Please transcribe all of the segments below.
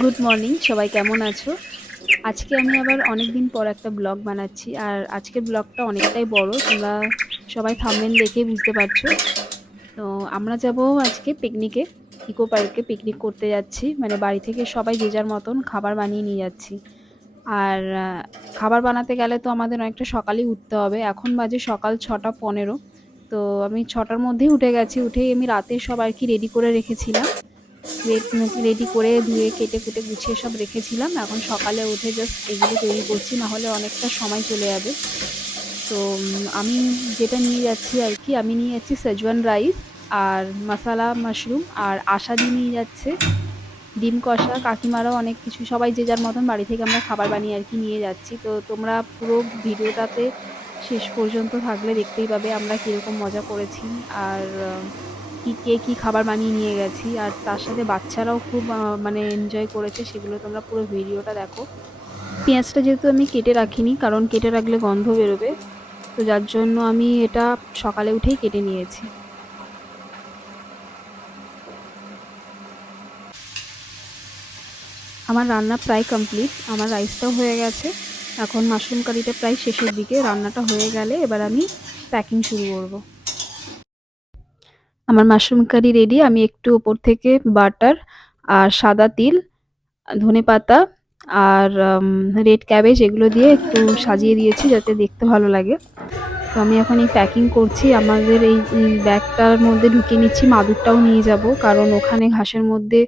Good morning সবাই কেমন আছো? আজকে আমি আবার অনেক দিন পর একটা ব্লগ বানাচ্ছি, আর আজকের ব্লগটা অনেকটাই বড়, তোমরা সবাই থামমেল দেখে বুঝতে পারছ। তো আমরা যাব আজকে পিকনিকে ইকো পার্কে পিকনিক করতে যাচ্ছি মানে বাড়ি থেকে সবাই যে যার মতন খাবার বানিয়ে নিয়ে যাচ্ছি। আর খাবার বানাতে গেলে তো আমাদের অনেকটা সকালেই উঠতে হবে, এখন বাজে সকাল ছটা পনেরো। তো আমি ছটার মধ্যেই উঠে গেছি, উঠেই আমি রাতে সব আর কি রেডি করে রেখেছিলাম। রেডি করে ধুয়ে কেটে কুটে গুছিয়ে সব রেখেছিলাম। এখন সকালে উঠে জাস্ট এগুলো তৈরি করছি, নাহলে অনেকটা সময় চলে যাবে। তো আমি যেটা নিয়ে যাচ্ছি আর কি, আমি নিয়ে যাচ্ছি সেজওয়ান রাইস আর মশালা মাশরুম আর আশাদি নিয়ে যাচ্ছে। ডিম কষা, কাকিমারাও অনেক কিছু, সবাই যে যার মতন বাড়ি থেকে আমরা খাবার বানিয়ে আর কি নিয়ে যাচ্ছি। তো, তোমরা পুরো ভিডিওটাতে শেষ পর্যন্ত থাকলে দেখতেই পাবে আমরা কীরকম মজা করেছি। আর কি, কে কী খাবার বানিয়ে নিয়ে গেছি। আর তার সাথে বাচ্চারাও খুব মানে এনজয় করেছে। সেগুলো তোমরা পুরো ভিডিওটা দেখো। পেঁয়াজটা যেহেতু আমি কেটে রাখিনি, কারণ কেটে রাখলে গন্ধ বেরোবে। তো যার জন্য আমি এটা সকালে উঠেই কেটে নিয়েছি। আমার রান্না প্রায় কমপ্লিট আমার রাইসটাও হয়ে গেছে। এখন মাশরুম কারিটা প্রায় শেষের দিকে। রান্নাটা হয়ে গেলে এবার আমি প্যাকিং শুরু করব। আমার মাশরুম কারি রেডি আমি একটু ওপর থেকে বাটার আর সাদা তিল, ধনে পাতা আর রেড ক্যাবেজ এগুলো দিয়ে একটু সাজিয়ে দিয়েছি যাতে দেখতে ভালো লাগে। তো আমি এখন এই প্যাকিং করছি। আমাদের এই ব্যাগটার মধ্যে ঢুকিয়ে নিচ্ছি, মাদুরটাও নিয়ে যাব। কারণ ওখানে ঘাসের মধ্যে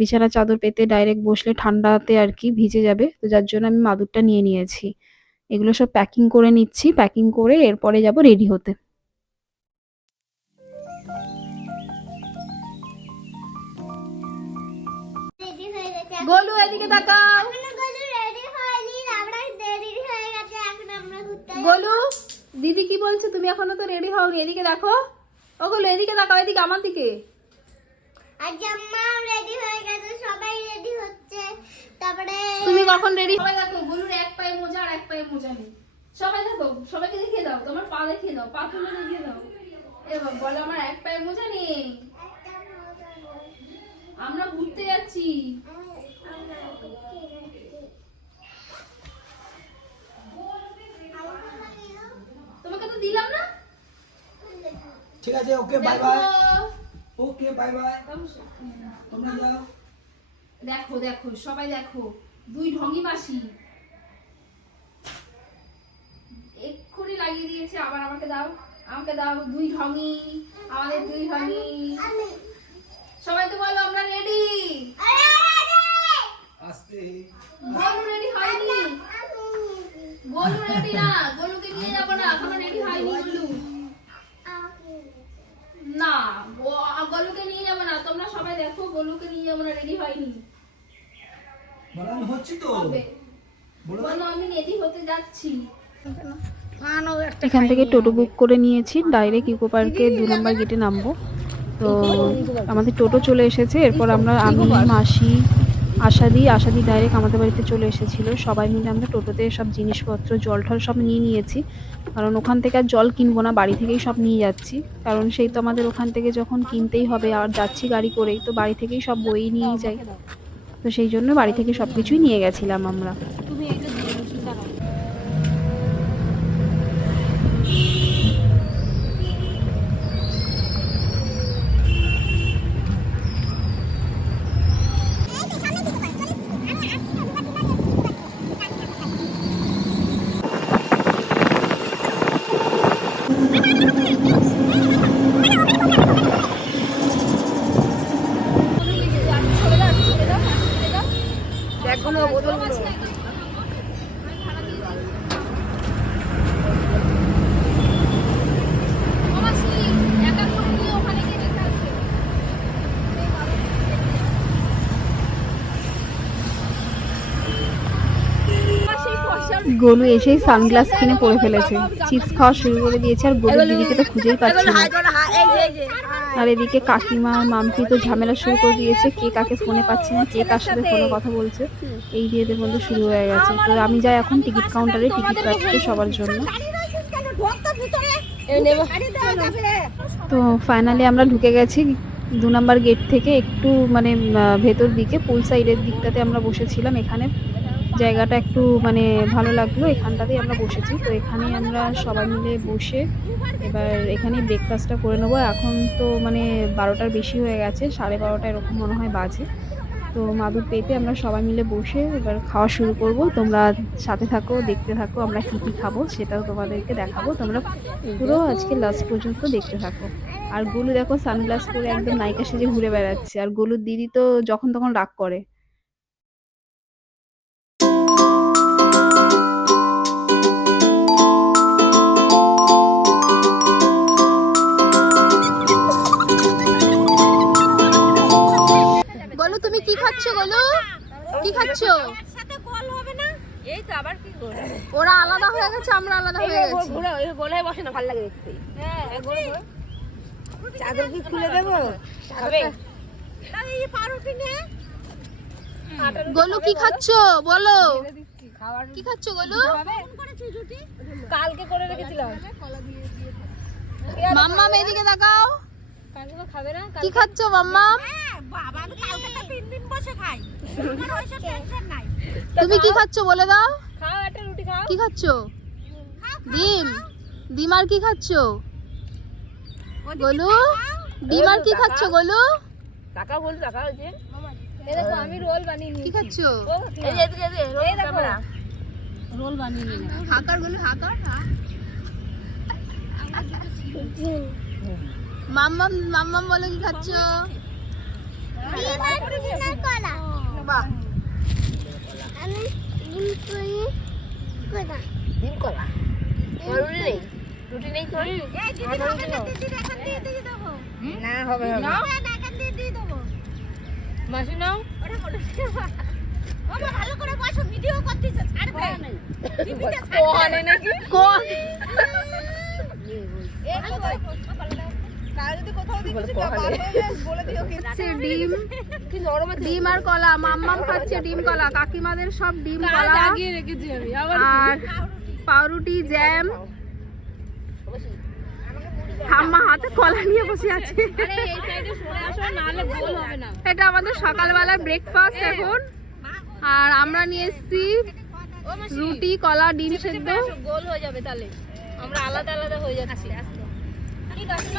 বিছানা চাদর পেতে ডাইরেক্ট বসলে ঠান্ডাতে আর কি ভিজে যাবে। তো যার জন্য আমি মাদুরটা নিয়ে নিয়েছি। এগুলো সব প্যাকিং করে নিচ্ছি। প্যাকিং করে এরপরে যাব রেডি হতে। গোলু এদিকে তাকাও। এখনও রেডি হয়নি আমরা দেরি হয়ে গেছে এখন আমরা ঘুরতে যাব। গোলু দিদি কি বলছে? তুমি এখনও তো রেডি হওনি এদিকে দেখো। ও গোলু এদিকে তাকাও এদিকে আমার দিকে। আর জাম্মাও রেডি হয়ে গেছে সবাই রেডি হচ্ছে। তারপরে তুমি কখন রেডি সবাই দেখো গোলুর এক পায়ে মোজা আর এক পায়ে মোজা নেই। সবাই দেখো সবাইকে দেখিয়ে দাও তোমার পা দেখিয়ে দাও পা তুলে দেখিয়ে দাও। এবার বলো আমার এক পায়ে মোজা নেই। আমরা ঘুরতে যাচ্ছি। ঠিক আছে okay bye bye okay bye bye তোমরা যাও। দেখো দেখো সবাই দেখো দুই ঢঙ্গি মাসি। এক্ষুনি লাগিয়ে দিয়েছে আবার আমাকে দাও আমাকে দাও দুই ঢঙ্গি আমাদের দুই ঢঙ্গি সবাই তো বলো আমরা রেডি আস্তে। গোলু রেডি হয়নি? গোলু রেডি না গোলুকে নিয়ে যাব না এখনও রেডি হয়নি গোলু না গলুকে নিয়ে যাব না। তোমরা সবাই দেখো গলুকে নিয়ে যাব না রেডি হয়নি। বলো তো? হবে। বলো। বলো আমি রেডি হতে যাচ্ছি। এখান থেকে টোটো বুক করে নিয়েছি। ডাইরেক্ট ইকো পার্কে দু নম্বর গেটে নামবো। তো আমাদের টোটো চলে এসেছে। এরপর আমরা আমি মাসি আশাদি আশাদি ডাইরেক্ট আমাদের বাড়িতে চলে এসেছিল। সবাই মিলে আমরা টোটোতে সব জিনিসপত্র, জল ঠল সব নিয়ে নিয়েছি। কারণ ওখান থেকে আর জল কিনবো না, বাড়ি থেকেই সব নিয়ে যাচ্ছি। কারণ সেই তো আমাদের ওখান থেকে যখন কিনতেই হবে আর যাচ্ছি গাড়ি করেই, তো বাড়ি থেকেই সব বই নিয়ে যাই। তো সেই জন্য বাড়ি থেকে সব কিছুই নিয়ে গেছিলাম আমরা। গোলু এসেই সানগ্লাস কিনে পরে ফেলেছে। চিপস খাওয়া শুরু করে দিয়েছে আর গোলু দিদিকে তো খুঁজেই পাচ্ছে না। আর এদিকে কাকিমা মামকি তো ঝামেলা শুরু করে দিয়েছে, কে কাকে ফোনে পাচ্ছে না, কে কার সাথে ফোনে কথা বলছে, এই দিয়ে বলতে শুরু হয়ে গেছে। তো আমি যাই এখন টিকিট কাউন্টারে টিকিট কাটতে সবার জন্য। তো ফাইনালি আমরা ঢুকে গেছি দু নম্বর গেট থেকে, একটু মানে ভেতর দিকে পুল সাইডের দিকটাতে আমরা বসেছিলাম, এখানে জায়গাটা একটু মানে ভালো লাগল, এখানটাতেই আমরা বসেছি। তো এখানেই আমরা সবাই মিলে বসে এবার এখানেই ব্রেকফাস্টটা করে নেব। এখন তো মানে বারোটার বেশি হয়ে গেছে, সাড়ে বারোটা এরকম মনে হয় বাজে। তো মাদুর পেতে আমরা সবাই মিলে বসে এবার খাওয়া শুরু করব। তোমরা সাথে থাকো, দেখতে থাকো, আমরা কী কী খাব সেটাও তোমাদেরকে দেখাবো। তোমরা পুরো আজকে লাস্ট পর্যন্ত দেখতে থাকো। আর গোলু দেখো, সানগ্লাস পরে একদম নায়িকা সেজে ঘুরে বেড়াচ্ছে। আর গোলুর দিদি তো যখন তখন রাগ করে। কি খাচ্ছ এই তো আবার কি ওরা আলাদা হয়ে গেছে আমরা আলাদা হয়ে গেছি। ঘোরা ওই গোলায় বসে না ভালো লাগে দেখতে। হ্যাঁ চাদর কি খুলে দেবো? হবে। এই পাউরুটি নে। গোলু কি খাচ্ছ? বলো। কি খাচ্ছ গোলু? কালকে করে রেখেছিলাম। এদিকে তাকাও না কি খাচ্ছ মাম্মাম? বাবা আমি কালকে তুমি কি খাচ্ছ বলে দাও। খাও একটা রুটি খাও। কি খাচ্ছ? ডিম। ডিম আর কি খাচ্ছ? গোলু? ডিম আর কি খাচ্ছ গোলু টাকা বল টাকা হয়েছে এই দেখো আমি রোল বানিয়ে কি খাচ্ছ? এই যে এদিকে এদিকে রোল বানিয়ে নিলাম। হাকার গোলু হাকার মাম্মাম মাম্মাম বলো কি খাচ্ছ? ডিম কলা রুটি নেই রুটি না হবে হবে মাসি নাও কোহানে নাকি কোন খাচ্ছে ডিম কি নরম আছে ডিম আর কলা মাম্মাম খাচ্ছে ডিম কলা কাকিমাদের সব ডিম কলা আর পাউরুটি জ্যাম। ঠাম্মা হাতে কলা নিয়ে বসে আছে। আরে এই সাইডে সরে আসো নাহলে গোল হবে না। এটা আমাদের সকালবেলার ব্রেকফাস্ট এখন। আর আমরা নিয়ে এসেছি রুটি কলা ডিম সেদ্ধ। গোল হয়ে যাবে তাহলে। আমরা আলাদা আলাদা হয়ে যাচ্ছি। ঠিক আছে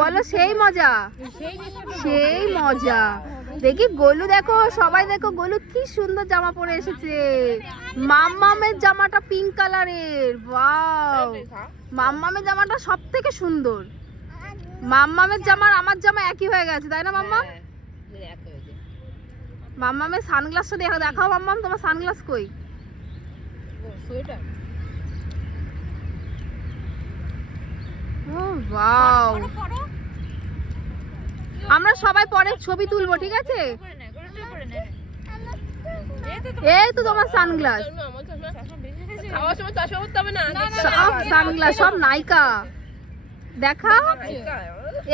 বলো, সেই মজা। সেই মজা। দেখি গোলু দেখো, সবাই দেখো, গোলু কি সুন্দর জামা পরে এসেছে। মাম্মামের জামাটা পিঙ্ক কালারের ওয়াও মাম্মামের জামাটা সব থেকে সুন্দর। মাম্মামের জামা আমার জামা একই হয়ে গেছে, তাই না মাম্মা মাম্মামের সানগ্লাসটা দেখো, দেখাও, মাম্মাম, তোমার সানগ্লাস কই? সোয়েটার ও ওয়াও আমরা সবাই পরে ছবি তুলবো ঠিক আছে? এই তো তোমার সানগ্লাস সানগ্লাস সব নাইকা দেখা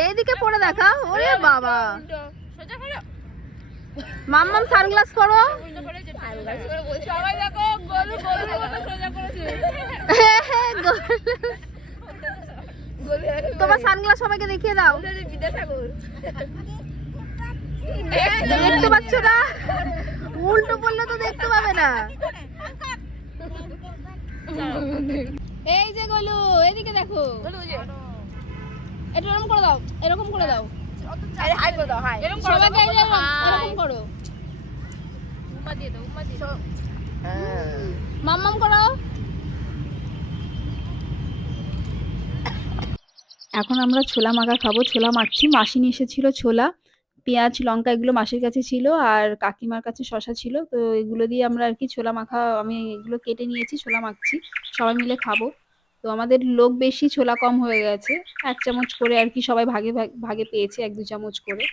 এইদিকে পরে দেখা ওরে বাবা। সোজা মাম্মাম সানগ্লাস পরো। সবাই দেখো গরু গরু সোজা করেছে। তোমার সানগ্লাস সবাইকে দেখিয়ে দাও। দেখতে পাচ্ছ না? উল্টো পড়লে তো দেখতে পাবে না। এই যে গলু এদিকে দেখো। এটা এরকম করে দাও এরকম করে দাও। আরে হাই দাও হাই। এরকম করো সবাইকে এরকম করো মাম্মাম করো এখন আমরা ছোলা মাখা খাব। ছোলা মাখছি। মাসি নিয়ে এসেছিল ছোলা, পেঁয়াজ, লঙ্কা এগুলো মাসির কাছে ছিল আর কাকিমার কাছে শশা ছিল। তো এগুলো দিয়ে আমরা আর কি ছোলা মাখা, আমি এগুলো কেটে নিয়েছি, ছোলা মাখছি। সবাই মিলে খাব। তো আমাদের লোক বেশি ছোলা কম হয়ে গেছে। এক চামচ করে আর কি সবাই ভাগে ভাগ- পেয়েছে, এক দু চামচ করে।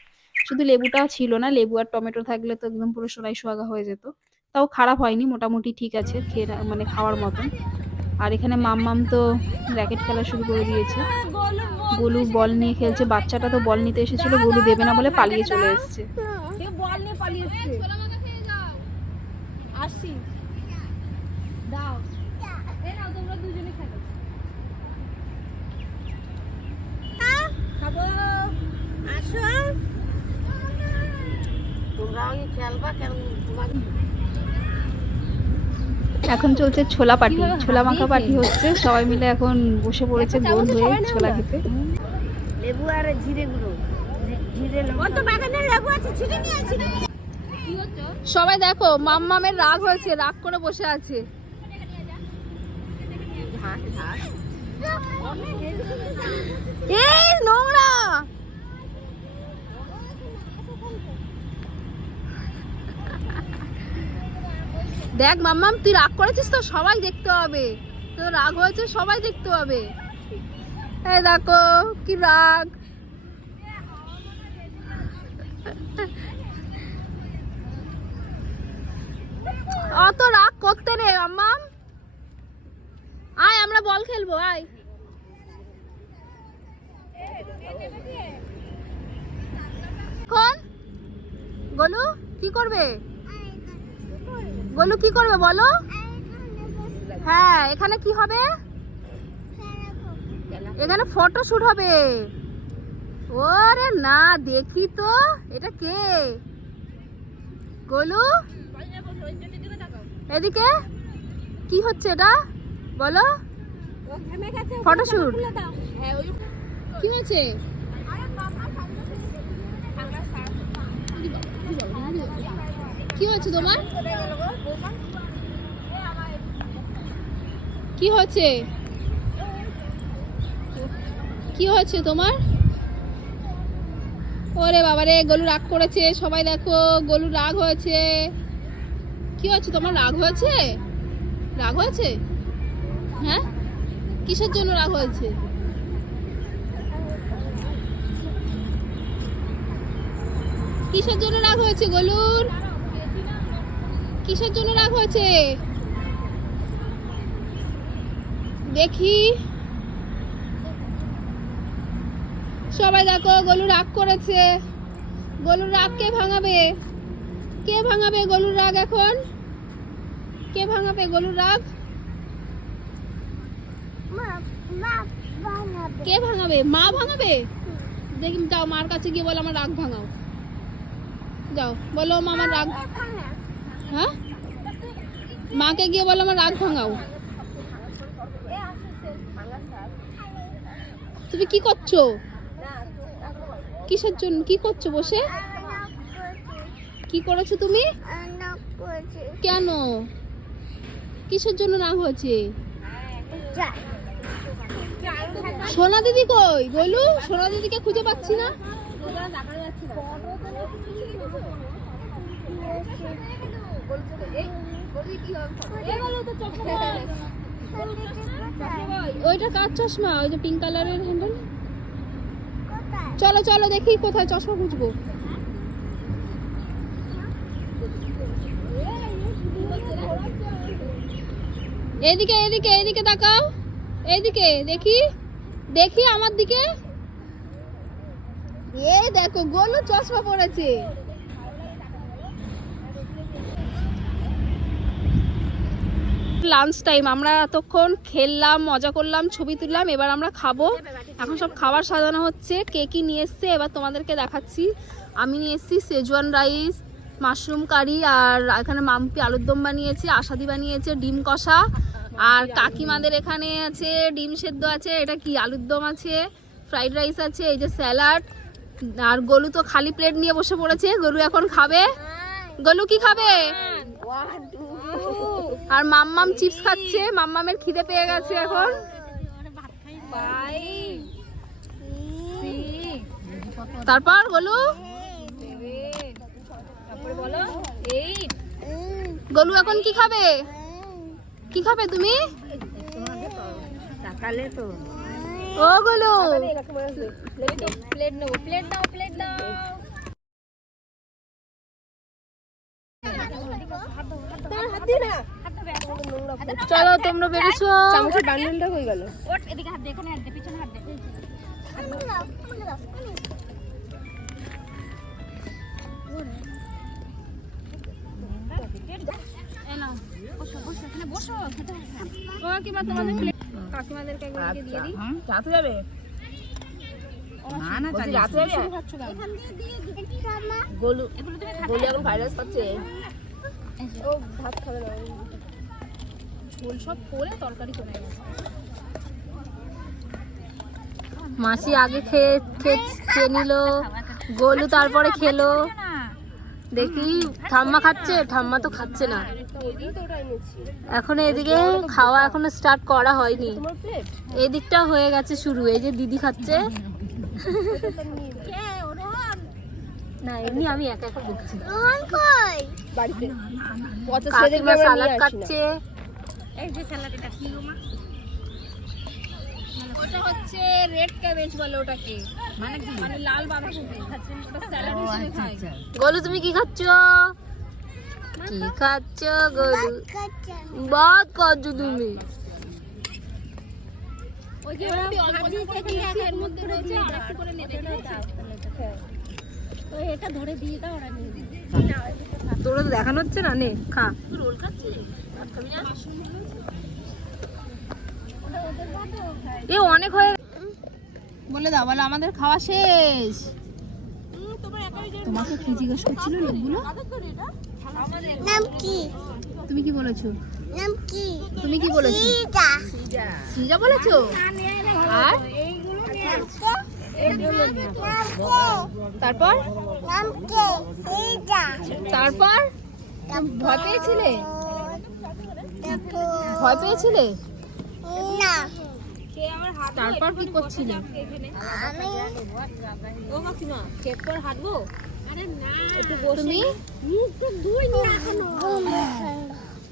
শুধু লেবুটা ছিল না, লেবু আর টমেটো থাকলে তো একদম পুরো সোনাই সোয়াগা হয়ে যেত। তাও খারাপ হয়নি, মোটামুটি ঠিক আছে, খেয়ে মানে খাওয়ার মতন। আর এখানে মাম্মাম তো র্যাকেট খেলা শুরু করে দিয়েছে। গোলু বল নিয়ে খেলছে বাচ্চাটা তো বল নিতে এসেছিল গোলু দেবে না বলে পালিয়ে চলে এসছে। তোমরা খেলবা কেন তোমার এখন চলছে ছোলা পাটি ছোলা মাখা পাটি হচ্ছে। সবাই মিলে এখন বসে পড়েছে গোল হয়ে ছোলা খেতে। লেবু আর জিরে গুঁড়ো। জিরে লেবু আছে নিয়ে সবাই দেখো মাম্মামের রাগ হয়েছে রাগ করে বসে আছে। এই নোংরা! দেখ মাম্মাম, তুই রাগ করেছিস তো? সবাই দেখতে হবে। তো রাগ হয়েছে, সবাই দেখতে হবে। এই দেখো, কি রাগ। অত রাগ করতে রে মাম্মাম। আয়, আমরা বল খেলব, আয়। কোন গোলু কি করবে? গোলু কি করবে বলো? হ্যাঁ এখানে কি হবে? এখানে ফটো শুট হবে। ওরে না দেখি তো এটা কে? গোলু? এদিকে? কি হচ্ছে এটা? বলো। ফটোশুট কি হয়েছে? কি হচ্ছে তোমার? কি হচ্ছে কি হচ্ছে তোমার? ওরে বাবারে গলু রাগ করেছে সবাই দেখো গলু রাগ হয়েছে। কি হচ্ছে তোমার রাগ হয়েছে? রাগ হয়েছে? হ্যাঁ? কিসের জন্য রাগ হয়েছে? কিসের জন্য রাগ হয়েছে গলুর? কিসের জন্য রাগ হয়েছে? দেখি। সবাই দেখো গলু রাগ করেছে। গলুর রাগ কে ভাঙাবে? কে ভাঙাবে গলুর রাগ এখন? কে ভাঙাবে গলুর রাগ? কে ভাঙাবে? মা ভাঙাবে? দেখি যাও মার কাছে গিয়ে বলো আমার রাগ ভাঙাও। যাও বলো মা আমার রাগ হ্যাঁ? মাকে গিয়ে বলো আমার রাগ ভাঙাও। তুমি কি করছ? কিসের জন্য? কি করছ বসে? কি করেছ তুমি? কেন? কিসের জন্য রাগ হয়েছে? সোনা দিদি কই? গলু সোনা দিদিকে খুঁজে পাচ্ছি না। ওইটা কার চশমা? ওই যে পিঙ্ক কালারের হ্যান্ডেল চলো চলো, দেখি কোথায় চশমা খুঁজবো। এদিকে এদিকে এদিকে তাকাও। এইদিকে দেখি। দেখি আমার দিকে। এই দেখো, গোলু চশমা পড়েছে লাঞ্চ টাইম আমরা এতক্ষণ খেললাম, মজা করলাম, ছবি তুললাম, এবার আমরা খাব। এখন সব খাবার সাজানো হচ্ছে, কে কি নিয়ে এসছে, এবার তোমাদেরকে দেখাচ্ছি। আমি নিয়ে এসেছি সেজওয়ান রাইস মাশরুম কারি আর এখানে মাম্পি আলুর দম বানিয়েছে, আশাদি বানিয়েছে, ডিম কষা। আর কাকিমাদের এখানে আছে, ডিম সেদ্ধ আছে, এটা কি, আলুর দম আছে ফ্রাইড রাইস আছে, এই যে স্যালাড আর গলু তো খালি প্লেট নিয়ে বসে পড়েছে, গলু এখন খাবে? গলু কি খাবে? আর মাম্মাম চিপস খাচ্ছে, মাম্মামের খিদে পেয়ে গেছে এখন। তারপর গলু? গলু এখন কি খাবে? কি খাবে তুমি? ও গলু। প্লেট নেব প্লেট দাও প্লেট দাও হাত দিয়ে না চলো তোমরা বেরিয়েছো। চামচের বান্ডেলটা হয়ে গেল। plate- কাকিমাদেরকে একবার দিয়ে দিই। যাতে যাবে? বলছি রাতে যাবে? গোলু গোলু এখন ফ্রাইড রাইস খাচ্ছে। ও ভাত খাবে ঝোল সব করে তরকারি করে গেছে মাসি আগে খেয়ে নিল গোলু তারপরে খেলো। দেখি ঠাম্মা খাচ্ছে ঠাম্মা তো খাচ্ছে না। এখন এদিকে খাওয়া এখনও স্টার্ট করা হয়নি। এদিকটা হয়ে গেছে শুরু এই যে দিদি খাচ্ছে। না এমনি আমি একা একা কই? বাড়িতে। কাকিমা সালাদ কাটছে। ওটা হচ্ছে রেড ক্যাবেজ বলে ওটাকে। মানে কি? মানে লাল বাঁধাকপি। ওটা স্যালাড হিসেবে খায়। গোলু তুমি কি খাচ্ছ? কি খাচ্ছ গোলু? খাচ্ছ তুমি? ওই যে অল্প অল্প এর মধ্যে রয়েছে আর একটু করে নেবে এটা ধরে দিয়ে দাও ওরা নিয়ে নেবে। তোরা তো দেখানো হচ্ছে না? নে খা। রোল এ অনেক হয়ে বলে দাও বলে আমাদের খাওয়া শেষ। তোমাকে কি জিজ্ঞেস করছিল লোকগুলো? নাম কি? তুমি কি বলেছ? নাম কি? তুমি কি বলেছ? সিজা। সিজা বলেছ? আর? তারপর? তারপর? ভয় পেয়েছিলে? ভয় পেয়েছিলে? না। তারপর কি করছিলে? আমি ও কাকিমা হাঁটবো তুমি?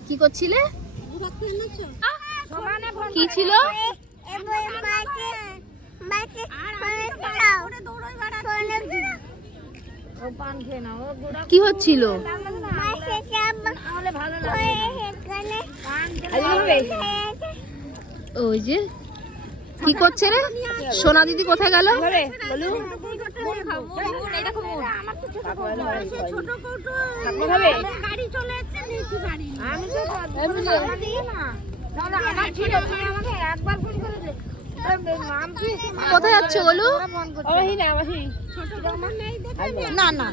কি করছিলে? কি ছিল? এবার মাকে মাকে দাও ফোনে দাও কি হচ্ছিল? ওই যে কি করছে রে? সোনা দিদি কোথায় গেল? গাড়ি চলে যাচ্ছে নিচু গাড়ি কোথায় যাচ্ছে বলু? না না।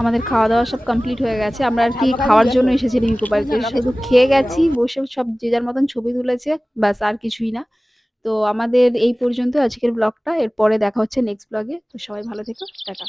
আমাদের খাওয়া দাওয়া সব কমপ্লিট হয়ে গেছে। আমরা আর কি খাওয়ার জন্য এসেছিলাম ইকো পার্কে শুধু খেয়ে গেছি বসে সব যে যার মতন ছবি তুলেছে ব্যাস আর কিছুই না। তো আমাদের এই পর্যন্ত আজকের ব্লগটা এরপরে দেখা হচ্ছে নেক্সট ব্লগে তো সবাই ভালো থেকো টাটা।